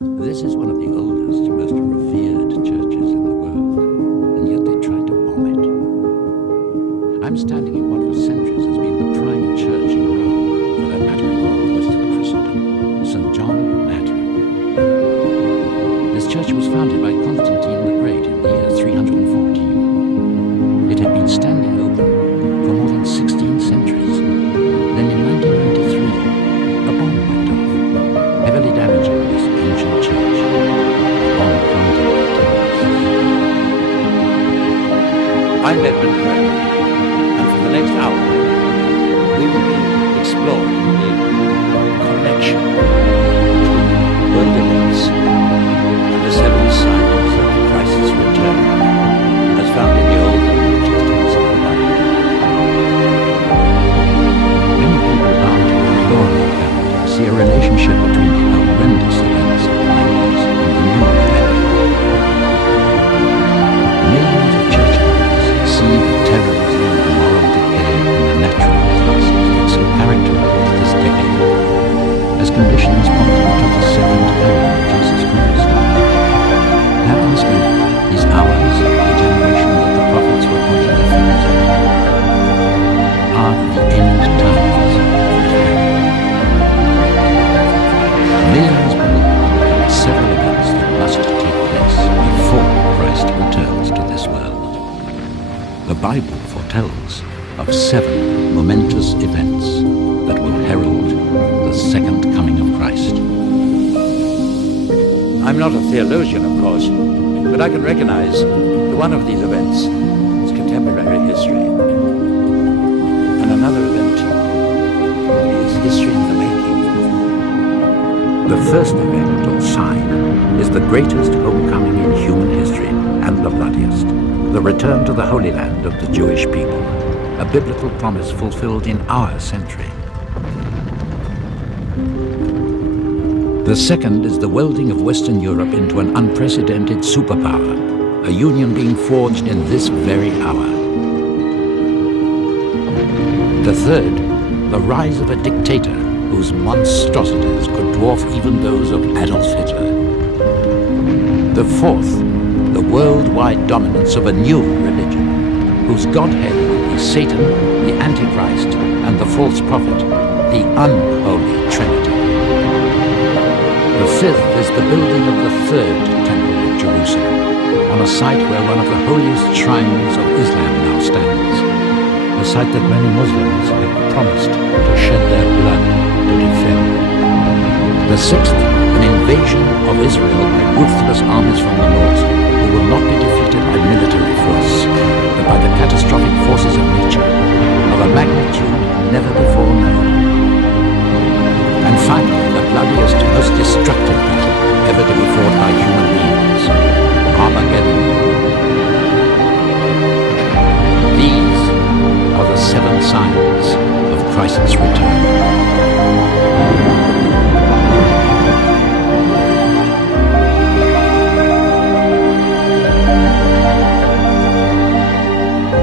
This is one of the oldest, most revered churches in the world, and yet they tried to bomb it. I'm standing in what for centuries has been the prime church in Rome, for that matter in all of Western Christendom, St. John Lateran. This church was founded by Constantine the Great in the year 314. It had been standing open for more than 16 centuries. Then in 1993, a bomb went off, heavily damaging this ancient church. A bomb planted by terrorists. I'm Edmund Gray, and for the next hour, we will be exploring the connection between world events and the seven signs of Christ's return, as found in the Old and New Testaments of the Bible. Many people bound to the Gregorian calendar see a relationship between the horrendous events of the 90s and the new millennium. Millions of churchgoers see the terrorism and moral decay and the natural disasters that so characterize this decade as conditions pointing to the second coming of Jesus Christ. They're asking, is ours the generation that the prophets were pointing their fingers at? Are the end times at hand? Millions believe there are several events that must take place before Christ returns to this world. The Bible foretells of 7 momentous events that will herald the second coming of Christ. I'm not a theologian, of course, but I can recognize one of these events as contemporary history. And another event is history in the making. The first event or sign is the greatest homecoming in human history and the bloodiest, the return to the Holy Land of the Jewish people, a biblical promise fulfilled in our century. The second is the welding of Western Europe into an unprecedented superpower, a union being forged in this very hour. The third, the rise of a dictator whose monstrosities could dwarf even those of Adolf Hitler. The fourth, the worldwide dominance of a new religion, whose godhead will be Satan, the Antichrist, and the false prophet, the unholy Trinity. The fifth is the building of the third Temple of Jerusalem, on a site where one of the holiest shrines of Islam now stands, a site that many Muslims have promised to shed their blood to defend. The sixth, an invasion of Israel by ruthless armies from the north, who will not be defeated by military force, but by the catastrophic forces of nature, of a magnitude never before known. And finally, the bloodiest, most destructive battle ever to be fought by human beings, Armageddon. These are the 7 signs of Christ's return.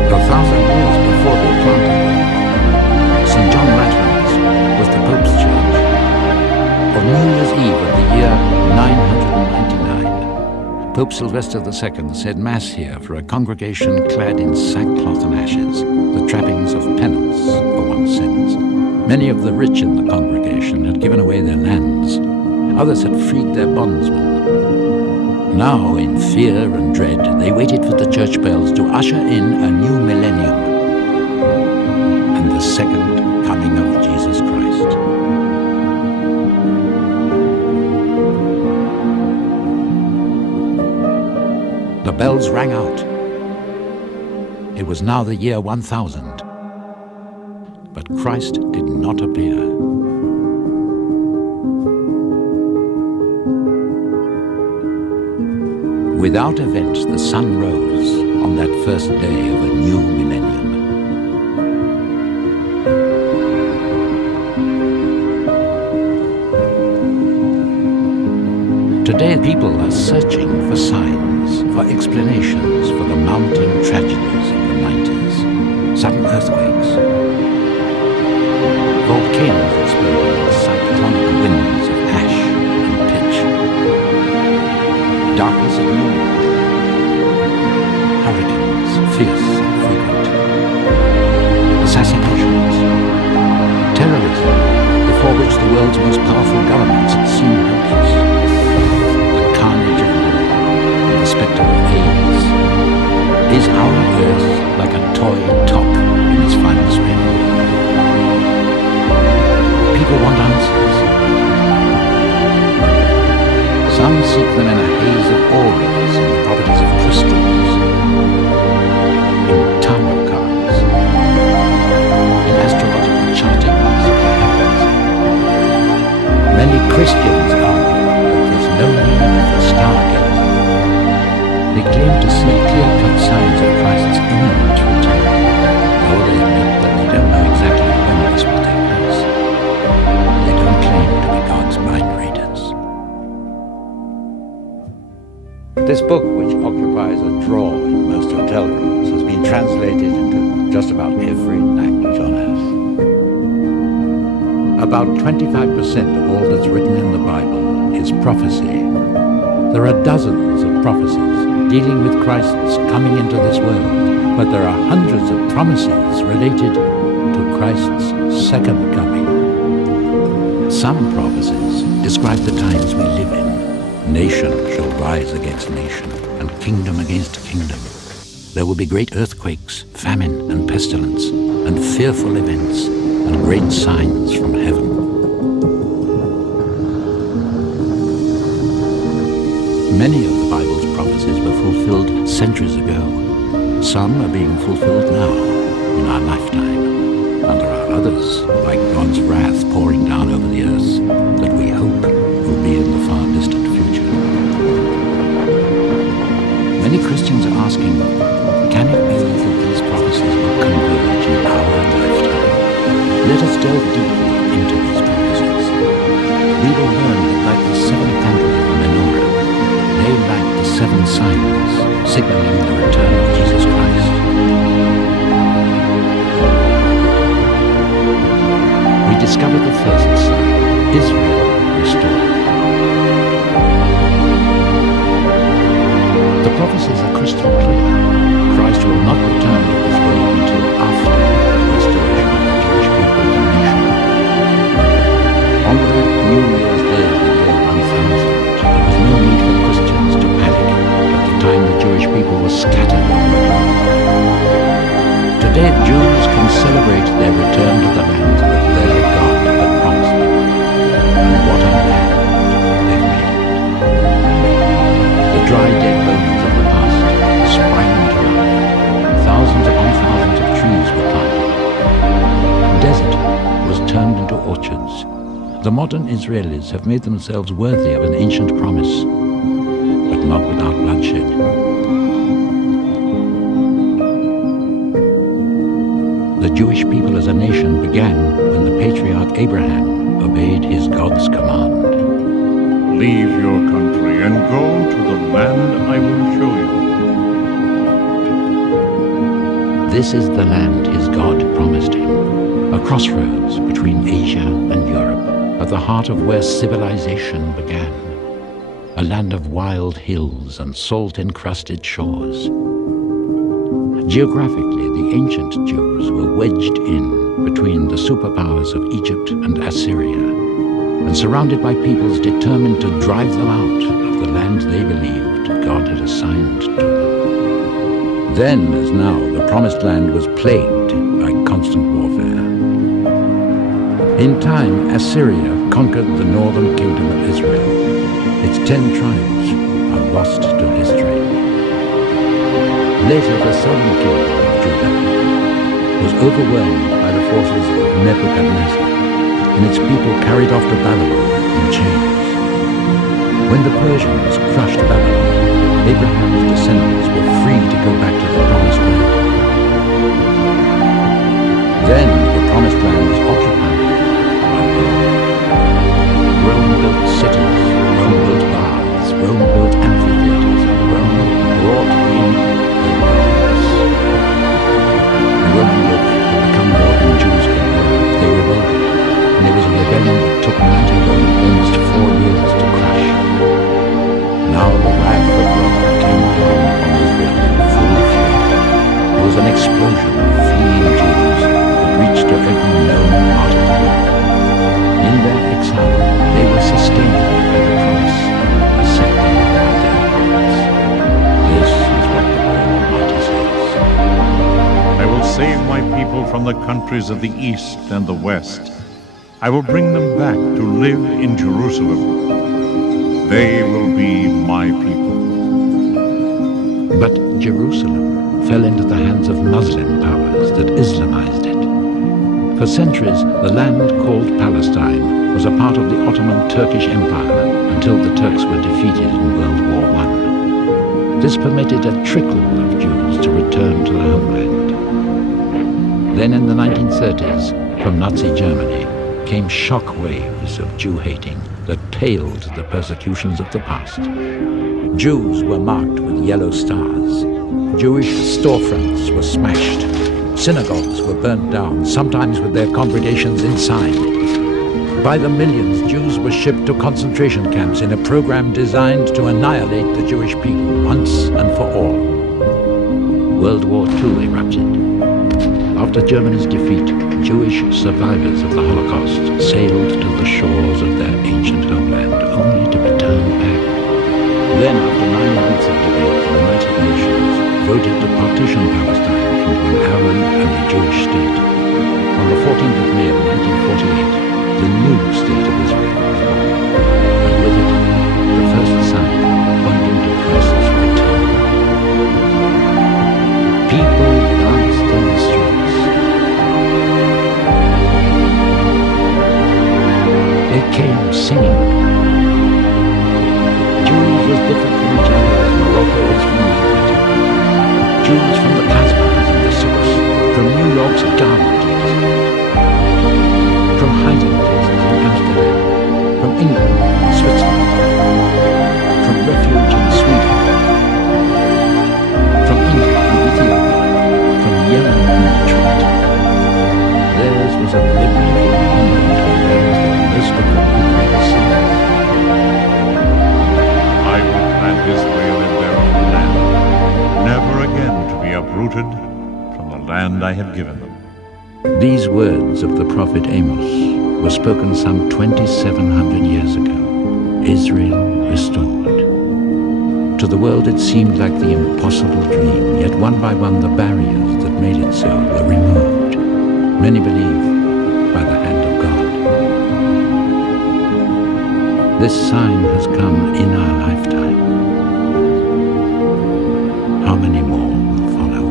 A 1,000 years before they planted them, St. John Lateran's was the Pope's church. On New Year's Eve of the year 999, Pope Sylvester II said Mass here for a congregation clad in sackcloth and ashes, the trappings of penance for one's sins. Many of the rich in the congregation had given away their lands. Others had freed their bondsmen. Now, in fear and dread, they waited for the church bells to usher in a new millennium and the second coming of Jesus Christ. The bells rang out. It was now the year 1000. But Christ did not appear. Without event, the sun rose on that first day of a new millennium. Today, people are searching for signs, for explanations for the mounting tragedies of the 90s. Sudden earthquakes, volcanoes exploding, cyclonic winds of ash and pitch, Some seek them in a haze of auras and the properties of crystals, in tarot cards, in astrological chartings of the heavens. Many Christians argue that there's no need for stargazing. They claim to see clear-cut signs of Christ's imminent return, though they admit that they don't know exactly when this will take place. They don't claim to be God's mind readers. This book, which occupies a drawer in most hotel rooms, has been translated into just about every language on earth. About 25% of all that's written in the Bible is prophecy. There are dozens of prophecies dealing with Christ's coming into this world, but there are hundreds of promises related to Christ's second coming. Some prophecies describe the times we live in. Nation shall rise against nation, and kingdom against kingdom. There will be great earthquakes, famine and pestilence, and fearful events, and great signs from heaven. Many of the Bible's prophecies were fulfilled centuries ago. Some are being fulfilled now, in our lifetime. And there are others, like God's wrath pouring down over the earth, that we hope will be in the far distant future. Many Christians are asking, can it be that these prophecies will converge in our lifetime? Let us delve deeply into these prophecies. We will learn that like the seven candles of the menorah, they light the seven signs, signaling the return of Jesus Christ. We discover the first sign, Israel restored. The prophecies are crystal clear. Christ will not return to this world until after the restoration of the Jewish people and nation. On that New Year's Day of the year 1000, there was no need for Christians to panic at the time the Jewish people were scattered over the globe. Today, Jews can celebrate their return to the land that their God had promised them. And what a land they've made of it. The dry, dead bones of the past sprang into life. Thousands upon thousands of trees were planted. Desert was turned into orchards. The modern Israelis have made themselves worthy of an ancient promise, but not without bloodshed. The Jewish people as a nation began when the patriarch Abraham obeyed his God's command. Leave your country and go to the land I will show you. This is the land his God promised him, a crossroads between Asia and Europe, at the heart of where civilization began, a land of wild hills and salt-encrusted shores. Geographically, the ancient Jews were wedged in between the superpowers of Egypt and Assyria, and surrounded by peoples determined to drive them out of the land they believed God had assigned to them. Then, as now, the Promised Land was plagued by constant warfare. In time, Assyria conquered the northern kingdom of Israel. Its 10 tribes are lost to history. Later, the southern kingdom of Judah was overwhelmed by the forces of Nebuchadnezzar, and its people carried off to Babylon in chains. When the Persians crushed Babylon, Abraham's descendants were free to go back to the Promised Land. Then the Promised Land was occupied by Rome. Rome built cities, Rome built baths, Rome built amphitheaters, and Rome brought in the Romans. The Roman yoke had become more than Jews could bear. They revolted, and it was a rebellion that took mighty Rome almost 4 years to crush. Now the wrath of Rome came down on Israel in full fury. There was an explosion of fleeing Jews that reached to every known part of the world. In their exile, they were sustained by the promise, accepted by their parents. This is what the Lord Almighty says. I will save my people from the countries of the east and the west. I will bring them back to live in Jerusalem. They will be But Jerusalem fell into the hands of Muslim powers that Islamized it. For centuries, the land called Palestine was a part of the Ottoman Turkish Empire until the Turks were defeated in World War I. This permitted a trickle of Jews to return to the homeland. Then in the 1930s, from Nazi Germany, came shock waves of Jew-hating that paled the persecutions of the past. Jews were marked with yellow stars. Jewish storefronts were smashed. Synagogues were burnt down, sometimes with their congregations inside. By the millions, Jews were shipped to concentration camps in a program designed to annihilate the Jewish people once and for all. World War II erupted. After Germany's defeat, Jewish survivors of the Holocaust sailed to the shores of their ancient homeland, only to be turned back. Then, after 9 months of debate, the United Nations voted to partition Palestine into an Arab and a Jewish state. On the 14th of May of 1948, the new state of Israel was born, and with it, the first sign pointing to Christ's return. People danced in the streets. They came singing. Jews was different from each other as Morocco is from Maghreb. Jews from the Casbahs and the Souks, from New York's Garment, from hiding places in Amsterdam, from England and Switzerland, from refuge in Sweden, from India and Ethiopia, from Yemen and Detroit. Theirs was a biblical homeland that most of them had never seen. I will plant Israel in their own land, never again to be uprooted from the land I have given them. These words of the prophet Amos were spoken some 2,700 years ago. Israel restored. To the world it seemed like the impossible dream, yet one by one the barriers that made it so were removed. Many believe by the hand of God. This sign has come in our lifetime. How many more will follow?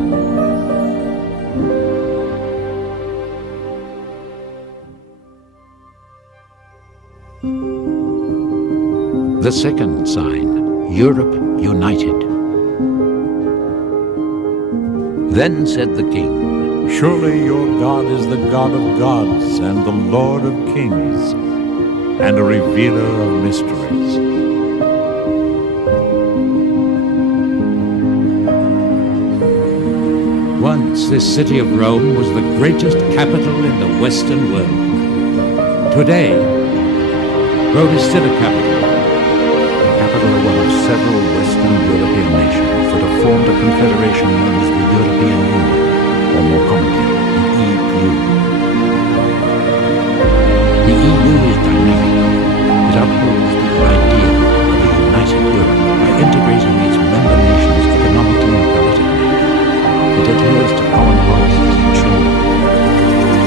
The second sign, Europe united. Then said the king, Surely your God is the God of gods and the Lord of kings, and a revealer of mysteries. Once this city of Rome was the greatest capital in the Western world. Today, Rome is still a capital of one of several Western European nations that have formed a confederation known as the European Union, or more commonly, the EU. The EU is dynamic. It upholds the ideal of a united Europe by integrating its member nations economically and politically. It adheres to common policies in trade,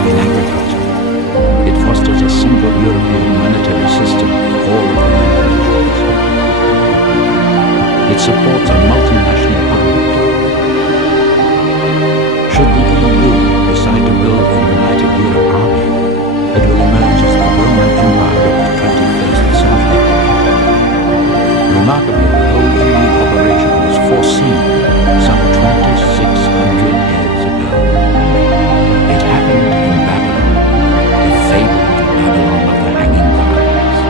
in agriculture. It fosters a single European monetary system for all of the member nations. It supports a multinational parliament. Should the EU decide to build a united Europe army, it will emerge as the Roman Empire of the 21st century. Remarkably, the whole EU operation was foreseen some 2,600 years ago. It happened in Babylon, the fabled Babylon of the hanging gardens.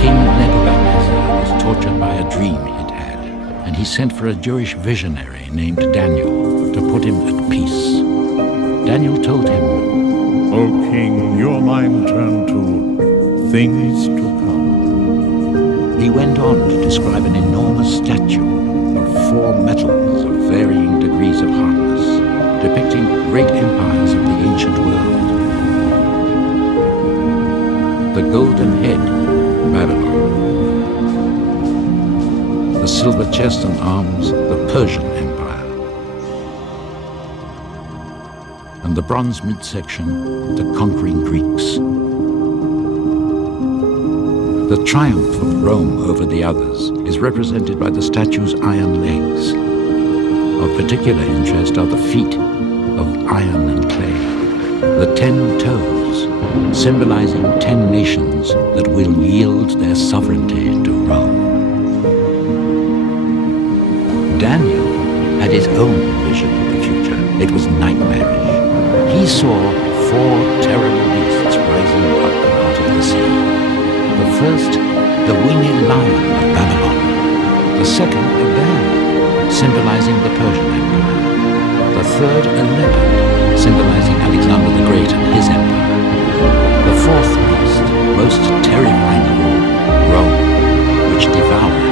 King Nebuchadnezzar was tortured by a dream he'd had, and he sent for a Jewish visionary named Daniel to put him at peace. Daniel told him, O king, your mind turned to things to come. He went on to describe an enormous statue of 4 metals of varying degrees of hardness, depicting great empires of the ancient world. The golden head, Babylon. The silver chest and arms, the Persian Empire. And the bronze midsection, the conquering Greeks. The triumph of Rome over the others is represented by the statue's iron legs. Of particular interest are the feet of iron and clay, the 10 toes, symbolizing 10 nations that will yield their sovereignty to Rome. Daniel had his own vision of the future. It was nightmarish. He saw 4 terrible beasts rising up out of the sea. The first, the winged lion of Babylon. The second, a bear, symbolizing the Persian Empire. The third, a leopard, symbolizing Alexander the Great and his empire. The fourth beast, most terrifying of all, Rome, which devoured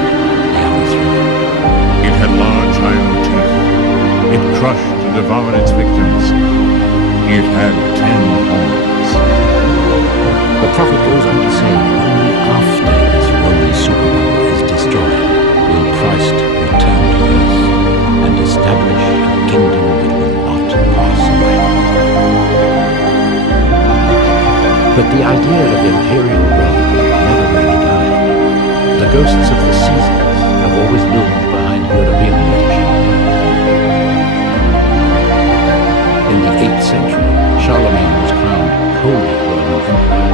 the other 3. It had large iron teeth. It crushed and devoured its victims. It had 10 horns. The prophet goes on to say that only after this Roman superpower is destroyed will Christ return to earth and establish a kingdom that will not pass away. But the idea of imperial Rome never really died. The ghosts of the Caesars have always loomed behind European leadership. In the 8th century, Charlemagne was crowned Holy Roman Emperor.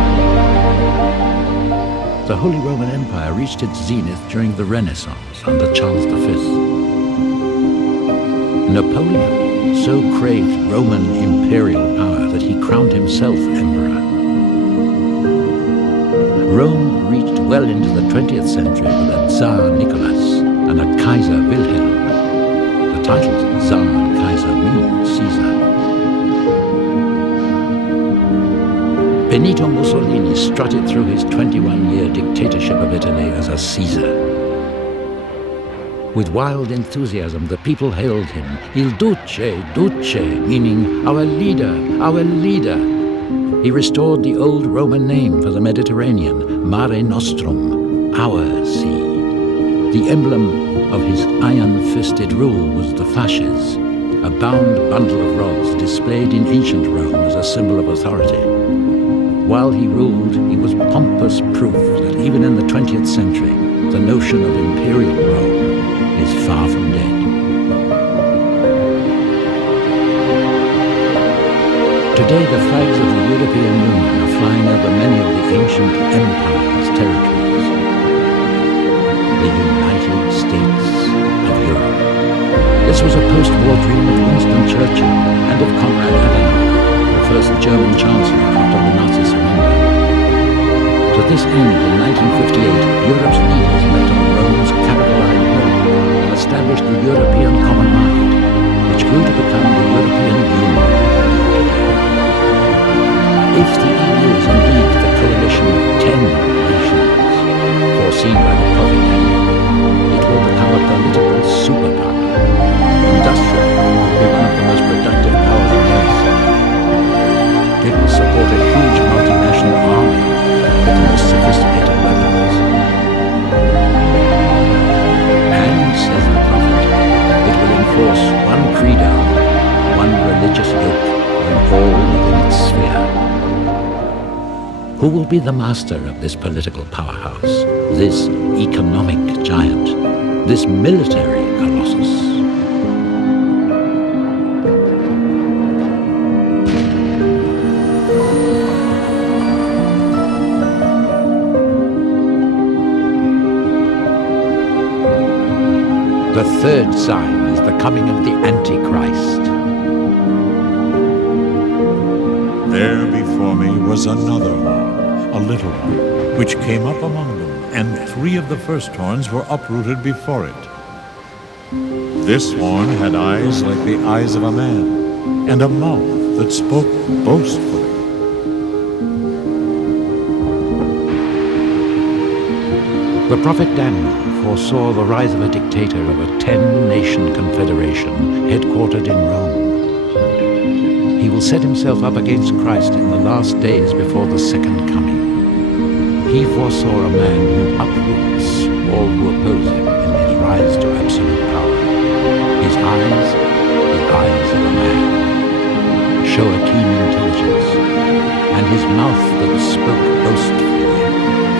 The Holy Roman Empire reached its zenith during the Renaissance under Charles V. Napoleon so craved Roman imperial power that he crowned himself emperor. Rome reached well into the 20th century with a Tsar Nicholas and a Kaiser Wilhelm. The titles Tsar and Kaiser mean Caesar. Benito Mussolini strutted through his 21-year dictatorship of Italy as a Caesar. With wild enthusiasm, the people hailed him, Il Duce, Duce, meaning our leader, our leader. He restored the old Roman name for the Mediterranean, Mare Nostrum, our sea. The emblem of his iron-fisted rule was the fasces, a bound bundle of rods displayed in ancient Rome as a symbol of authority. While he ruled, he was pompous proof that even in the 20th century, the notion of imperial Rome is far from dead. Today, the flags of the European Union are flying over many of the ancient empire's territories. The United States of Europe. This was a post-war dream of Winston Churchill and of Konrad Adenauer, the first German chancellor after the Nazi surrender. To this end, in 1958, Europe's leaders met on Rome's Capitoline Hill and established the European Common Market, which grew to become the European Union. If the EU is indeed the coalition of 10 nations, foreseen by the prophet Daniel, it will become a political superpower. Industrially, it will be one of the most productive powers on earth. It will support a huge multinational army with the most sophisticated weapons. And, says the prophet, it will enforce one credo, one religious yoke, on all within its sphere. Who will be the master of this political powerhouse, this economic giant, this military colossus? The third sign is the coming of the Antichrist. There before me was another horn, a little one, which came up among them, and 3 of the first horns were uprooted before it. This horn had eyes like the eyes of a man, and a mouth that spoke boastfully. The prophet Daniel foresaw the rise of a dictator of a 10-nation confederation headquartered in Rome. He will set himself up against Christ in the last days before the second coming. He foresaw a man who uproots all who oppose him in his rise to absolute power. His eyes, the eyes of a man, show a keen intelligence, and his mouth that spoke boastfully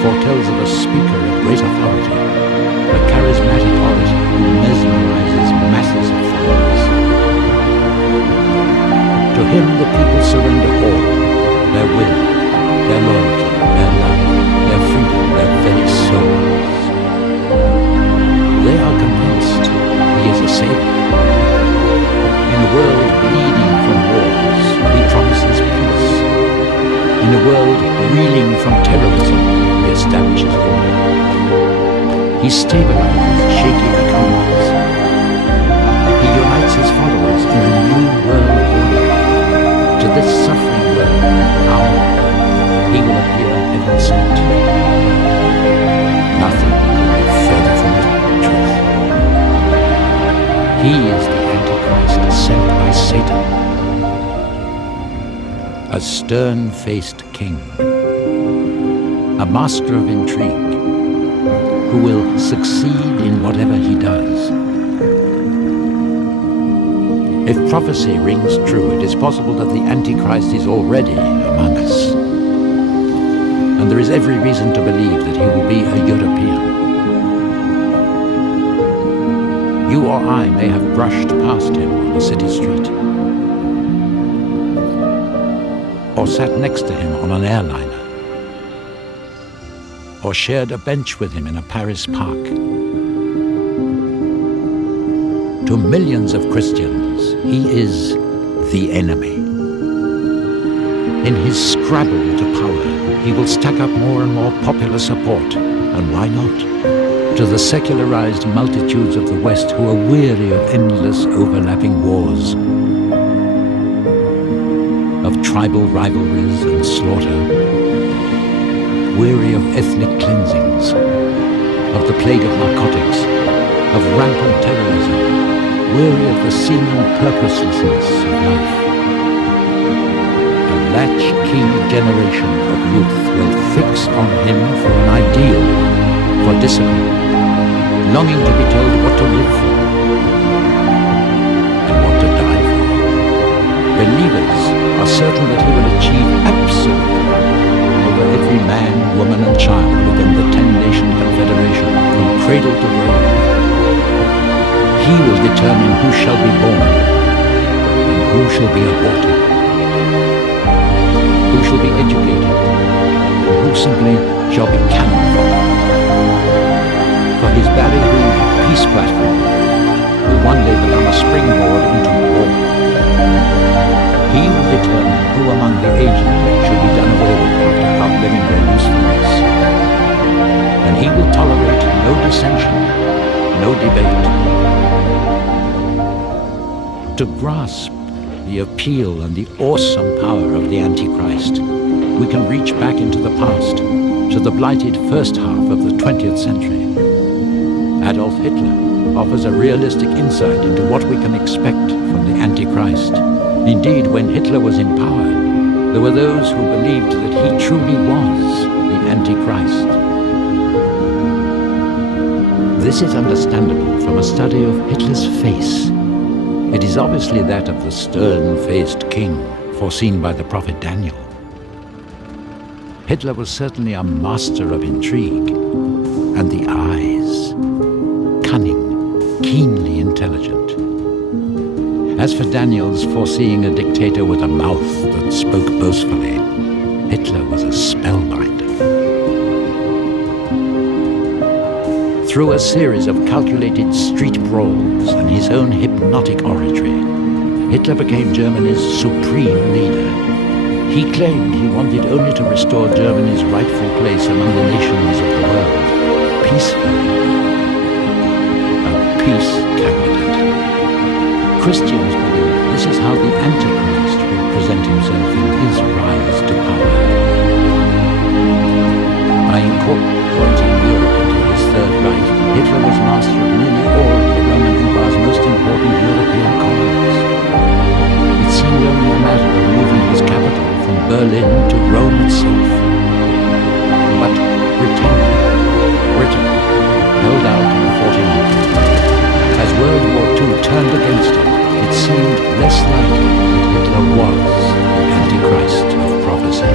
foretells of a pompous speaker of great authority, a charismatic orator who mesmerizes masses of followers. To him the people surrender all, their will, their loyalty, their love, their freedom, their very souls. They are convinced he is a savior. In a world bleeding from wars, he promises peace. In a world reeling from terrorism, he establishes order. He stabilizes shaky economies. He unites his followers in a new world order. To this suffering world, our world, he will appear heaven sent. Nothing could be further from the truth. He is the Antichrist sent by Satan. A stern-faced king, a master of intrigue, who will succeed in whatever he does. If prophecy rings true, it is possible that the Antichrist is already among us. And there is every reason to believe that he will be a European. You or I may have brushed past him on a city street, or sat next to him on an airliner, or shared a bench with him in a Paris park. To millions of Christians, he is the enemy. In his scrabble to power, he will stack up more and more popular support, and why not? To the secularized multitudes of the West who are weary of endless overlapping wars, of tribal rivalries and slaughter, weary of ethnic cleansings, of the plague of narcotics, of rampant terrorism, weary of the seeming purposelessness of life. A latchkey generation of youth will fix on him for an ideal, for discipline, longing to be told what to live for and what to die for. Believers are certain that he will achieve absolute power over every man, woman and child within the 10-nation confederation from cradle to grave. He will determine who shall be born and who shall be aborted, who shall be educated and who simply shall be cannon fodder. For his ballyhooed peace platform will one day become a springboard into war. He will determine who among the aged should be done away with after outliving their usefulness. And he will tolerate no dissension, no debate. To grasp the appeal and the awesome power of the Antichrist, we can reach back into the past, to the blighted first half of the 20th century. Adolf Hitler offers a realistic insight into what we can expect from the Antichrist. Indeed, when Hitler was in power, there were those who believed that he truly was the Antichrist. This is understandable from a study of Hitler's face. It is obviously that of the stern-faced king foreseen by the prophet Daniel. Hitler was certainly a master of intrigue, and the eyes, cunning, keenly intelligent. As for Daniel's foreseeing a dictator with a mouth that spoke boastfully, Hitler was a spellbinder. Through a series of calculated street brawls and his own hypnotic oratory, Hitler became Germany's supreme leader. He claimed he wanted only to restore Germany's rightful place among the nations of the world, peacefully. A peace candidate. Christians believe this is how the Antichrist will present himself in his rise to power. By incorporating Europe into his Third Reich, Hitler was master of nearly all of the Roman Empire's most important European colonies. It seemed only a matter of moving his capital from Berlin to Rome itself. But Britain held out and fought him off. As World War II turned against him, it seemed less likely that Hitler was the Antichrist of prophecy.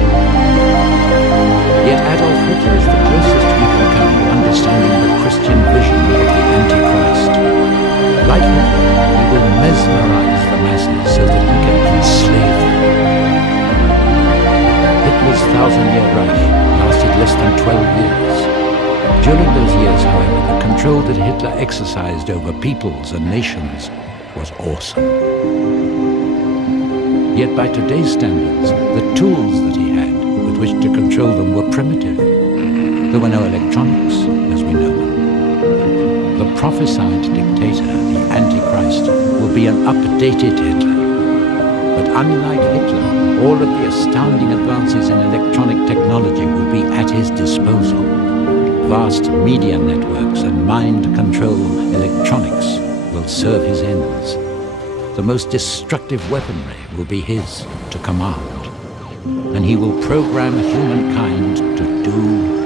Yet Adolf Hitler is the closest we can control that Hitler exercised over peoples and nations was awesome. Yet by today's standards, the tools that he had with which to control them were primitive. There were no electronics as we know them. The prophesied dictator, the Antichrist, will be an updated Hitler. But unlike Hitler, all of the astounding advances in electronic technology will be at his disposal. Vast media networks and mind control electronics will serve his ends. The most destructive weaponry will be his to command, and he will program humankind to do